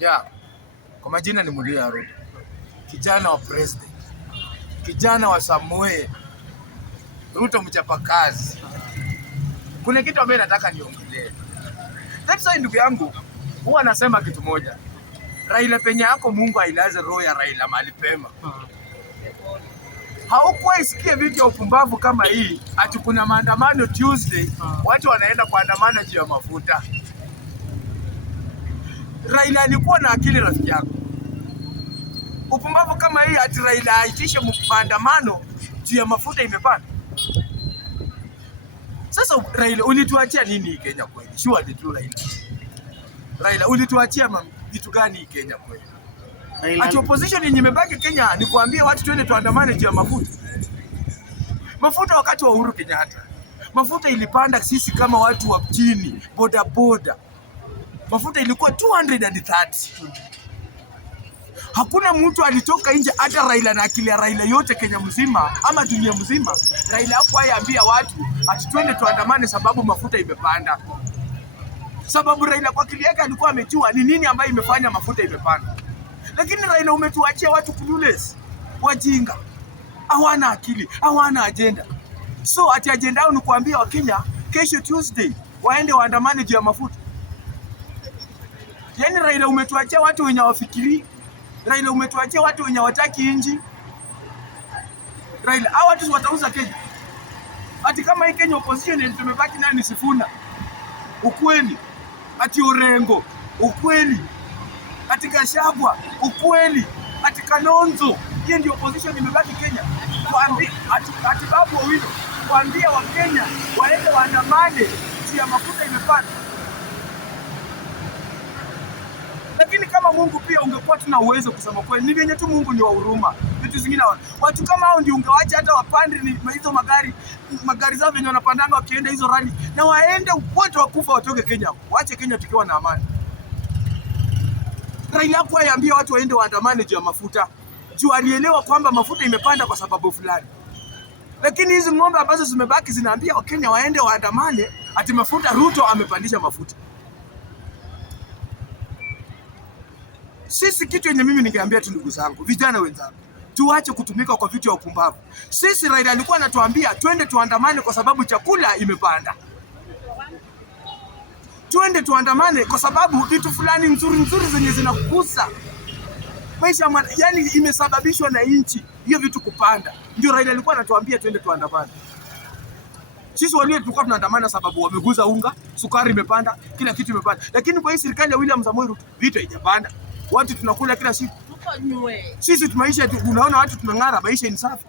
Yeah. Kwa majina ni Mulia Ruto. Kijana wa president. Kijana wa Samuel Ruto, mchapakazi. Kuna kitu ambaye nataka niongelee. That's why ndugu yangu huwa anasema kitu moja. Raila penye yako Mungu ailaze roho ya Raila mahali pema. Haukuwa isikie vitu ya upumbavu kama hii ati kuna maandamano Tuesday, watu wanaenda kuandamana juu ya mafuta. Raila alikuwa na akili rafiki yangu. Upumbavu kama hii ati Raila aitishe maandamano juu ya mafuta imepanda. Sasa Raila ulituachia nini Kenya kweli? Surely tu Raila ulituachia vitu gani Kenya kweli? Ati opposition yenye imebaki Kenya ni kuambia watu twende tuandamane juu ya mafuta. Mafuta wakati wa Uhuru Kenyatta, mafuta ilipanda, sisi kama watu wa chini, boda boda, mafuta ilikuwa 230. Hakuna mtu alitoka nje, hata Raila na akili ya Raila yote Kenya mzima ama dunia mzima, Raila hakuwahi ambia watu ati twende tuandamane sababu mafuta imepanda. Sababu Raila kwa akili yake alikuwa amejua ni nini ambayo imefanya mafuta imepanda. Lakini Raila umetuachia watu clueless, wajinga, hawana akili, hawana agenda. So ati agenda yao ni kuambia Wakenya kesho Tuesday waende waandamane juu ya mafuta. Yaani Raila umetuachia watu wenye wafikiri. Raila umetuachia watu wenye wataki inji. Raila hao watu watauza Kenya. Ati kama hii Kenya opposition yenye tumebaki nayo ni Sifuna, ukweli. Ati Orengo, ukweli. Ati Gachagua, ukweli. Ati Kalonzo, hiyo ndio opposition imebaki Kenya. Kuambia ati Babu Owino, kuambia Wakenya waende waandamane juu ya mafuta imepanda. Lakini kama Mungu pia ungekuwa tuna uwezo kusema kweli, ni venye tu Mungu ni wa huruma. Vitu zingine watu kama hao ndio ungewacha hata wapande ni hizo magari zao venye wanapandanga wakienda hizo rally, na waende wote wakufa watoke Kenya. Waache Kenya tukiwa na amani. Raila hakuwa yaambia watu waende waandamane juu ya mafuta. Juu alielewa kwamba mafuta imepanda kwa sababu fulani. Lakini hizi ng'ombe ambazo zimebaki zinaambia Wakenya waende waandamane ati mafuta, Ruto amepandisha mafuta. Sisi kitu yenye mimi ningeambia tu ndugu zangu, vijana wenzangu, tuache kutumika kwa vitu ya upumbavu. Sisi Raila alikuwa anatuambia twende tuandamane kwa sababu chakula imepanda. Twende tuandamane kwa sababu vitu fulani nzuri zenye zinakugusa maisha, yani imesababishwa na nchi hiyo vitu kupanda. Ndio Raila alikuwa anatuambia twende tuandamane. Sisi walio tulikuwa tunaandamana sababu wameguza unga, sukari imepanda, kila kitu imepanda. Lakini kwa hii serikali ya William Samoei Ruto vitu haijapanda. Watu tunakula kila siku. Sisi tumaisha, unaona watu tunang'ara, maisha ni safi.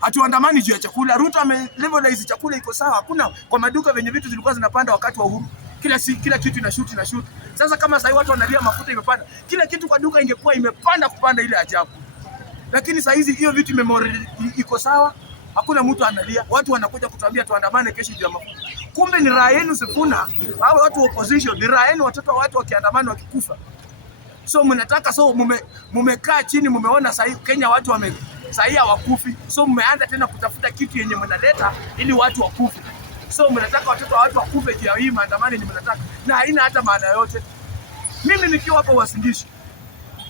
Hatuandamani juu ya chakula. Ruto amelevelize chakula iko sawa. Hakuna kwa maduka venye vitu zilikuwa zinapanda wakati wa Uhuru. Kila kitu ina shoot. Sasa kama sasa watu wanalia mafuta imepanda, kila kitu kwa duka ingekuwa imepanda kupanda ile ajabu. Lakini sasa hizi hiyo vitu iko sawa. Hakuna mtu analia. Watu wanakuja kutuambia tuandamane kesho juu ya mafuta. Kumbe ni raha yenu Sifuna. Hao watu wa opposition ni raha yenu, watoto wa watu wakiandamana wakikufa. So mnataka, so mumekaa chini, mumeona sasa Kenya watu sasa hawakufi. So mmeanza tena kutafuta kitu yenye mnaleta ili watu wakufe. So mnataka watoto wa watu wakufe juu ya hii maandamano yenye mnataka, na haina hata maana yote. Mimi nikiwa hapo Wasingishu,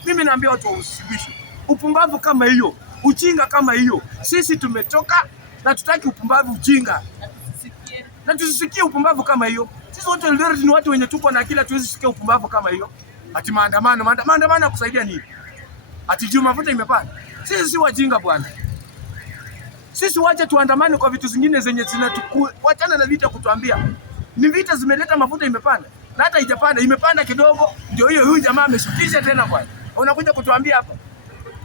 mimi naambia watu wa Wasingishu, upumbavu kama hiyo, ujinga kama hiyo, sisi tumetoka na tutaki upumbavu, ujinga. Na tusisikie upumbavu kama hiyo. Sisi wote ni watu wenye tuko na kila, tuwezi sikia upumbavu kama hiyo. Ati maandamano kusaidia nini? Ati juu mafuta imepanda. Sisi si wajinga bwana. Sisi waje tuandamane kwa vitu zingine zenye wachana na vita kutuambia. Ni vita zimeleta mafuta imepanda. Na hata haijapanda, imepanda kidogo, ndio huyu jamaa ameshukisha tena bwana. Unakuja kutuambia hapa.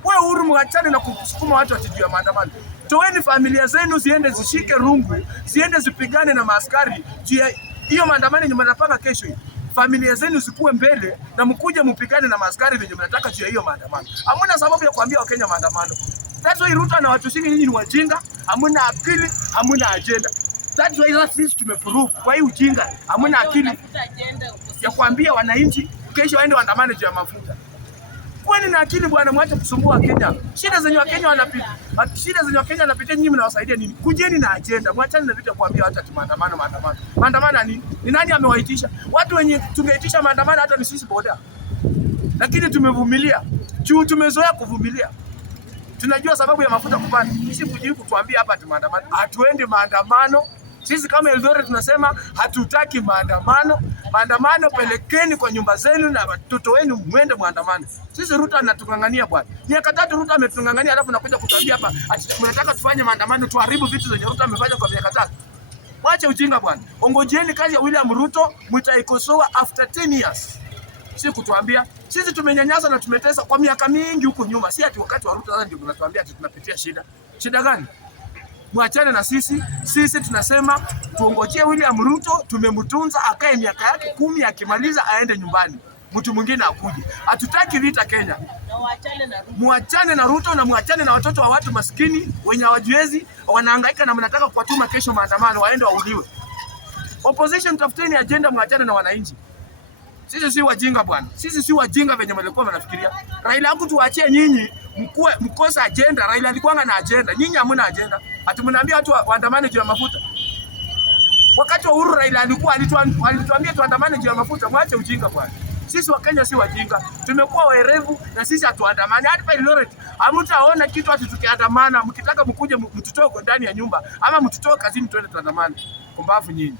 Wewe Uhuru mwachane na kusukuma watu ati juu ya maandamano. Toeni familia zenu ziende zishike rungu, ziende zipigane na maaskari juu ya hiyo maandamano yenye mnapanga kesho hii. Familia zenu zikuwe mbele na mkuje mpigane na maaskari wenye mnataka juu ya hiyo maandamano. Hamna sababu ya kuambia Wakenya maandamano. That's why Ruto na watu shingi nyinyi ni wajinga, hamna akili, hamna agenda. That's why sisi tumeprove kwa hii ujinga, hamna akili ya kuambia wananchi kesho waende waandamane juu ya mafuta. Kuweni na akili bwana, mwache kusumbua Kenya. Shida zenye Wakenya wanapitia nyinyi mnawasaidia nini? Kujeni na agenda. Mwachane na vitu kuambia hata maandamano. Maandamano ni nani amewaitisha? Watu wenye tungeitisha maandamano hata ni sisi boda. Lakini tumevumilia. Tumezoea kuvumilia. Tunajua sababu ya mafuta kupanda. Sisi kujibu kutuambia hapa ati maandamano. Hatuendi maandamano. Sisi kama Eldoret tunasema hatutaki maandamano. Maandamano pelekeni kwa nyumba zenu na watoto wenu mwende maandamano. Sisi Ruto anatungangania bwana. Miaka 3 Ruto ametungangania, alafu nakuja kutuambia hapa ati tunataka tufanye maandamano tuharibu vitu zenye Ruto amefanya kwa miaka 3. Wache ujinga bwana. Ongojeeni kazi ya William Ruto, mtaikosoa after 10 years. Si kutuambia sisi tumenyanyasa na tumetesa kwa miaka mingi huko nyuma. Si ati wakati wa Ruto sasa ndio tunatuambia ati tunapitia shida. Shida gani? Mwachane na sisi. Sisi tunasema tuongojee William Ruto, tumemtunza akae miaka yake 10, akimaliza aende nyumbani. Mtu mwingine akuje. Hatutaki vita Kenya. Muachane na Ruto na muachane na watoto wa watu maskini wenye hawajiwezi, wanahangaika na mnataka kuwatuma kesho maandamano waende wauliwe. Opposition, tafuteni agenda, muachane na wananchi. Sisi si wajinga bwana. Sisi si wajinga venye mlikuwa mnafikiria. Raila hakutuachia nyinyi mkosa agenda. Raila alikuwa na agenda. Nyinyi hamna agenda. Ati mnaambia watu waandamane juu ya mafuta. Wakati wa Uhuru Raila alituambia tuandamane juu ya mafuta. Mwache ujinga bwana. Sisi wa Kenya si wajinga. Tumekuwa werevu na sisi hatuandamani. Hata Eldoret hamtaona kitu ati tukiandamana. Mkitaka mkuje mtutoe ndani ya nyumba ama mtutoe kazini tuende tuandamane. Kumbavu nyinyi.